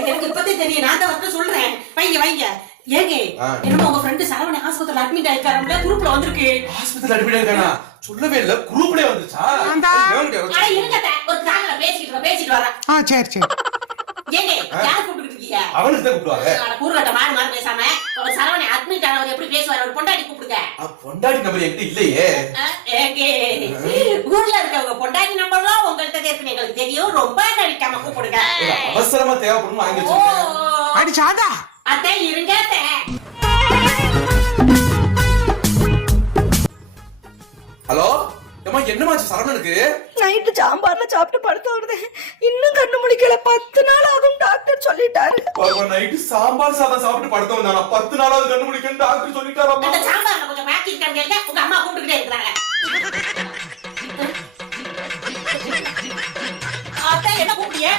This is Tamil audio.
எனக்கு இப்பதே தெரியும். நான் தான் வந்து சொல்றேன். வைங்க. ஏங்க என்னமோ உங்க ஃப்ரெண்ட் சரவண ஹாஸ்பிடல்ல அட்மிட் ஆயிட்டாருல, குரூப்ல வந்திருக்கு. ஹாஸ்பிடல் அட்மிட் ஆயிருக்கானா? சொல்லவே இல்ல, குரூப்லயே வந்துச்சா? அட இருங்கடா, ஒரு கால்ல பேசிட்டு வரேன். சரி. ஏங்க யார் கூப்பிட்டு இருக்கீங்க? அவனுக்கு தான் கூப்பிடுவாங்க. அட கூறுகட்ட மாதிரி பேசாம ஒரு சரவண அட்மிட் ஆனவர் எப்படி பேசுவார்? ஒரு பொண்டாட்டி கூப்பிடுங்க. பொண்டாட்டி நம்பர் என்கிட்ட இல்லையே. ஏங்க ஊர்ல இருக்கவங்க பொண்டாட்டி நம்பர்லாம் உங்கள்ட்ட இருக்குன்னு எங்களுக்கு தெரியும். ரொம்ப நடிக்காம கூப்பிடுங்க. அவசரமா தேவைப்படும் வாங்கி வச்சிருக்கேன். அடி சாதா அத்தை இருங்க அத்தை. ஹலோ ஏமா, என்னமாச்சு சரவணனுக்கு? நைட்டு சாம்பார்ல சாப்பிட்டு படுத்த வருது, இன்னும் கண்ணு முழிக்கல. 10 நாள் ஆகும் டாக்டர் சொல்லிட்டாரு. நைட்டு சாம்பார் சாதம் சாப்பிட்டு படுத்த வந்தானா? 10 நாளாவது கண்ணு முடிக்கன்னு டாக்டர் சொல்லிட்டாரா? அந்த சாம்பார்ல கொஞ்சம் பாக்கி இருக்கான்னு கேளுங்க. உங்க அம்மா கூப்பிட்டுட்டே இருக்காங்க. அத்தை என்ன கூப்பிடுங்க?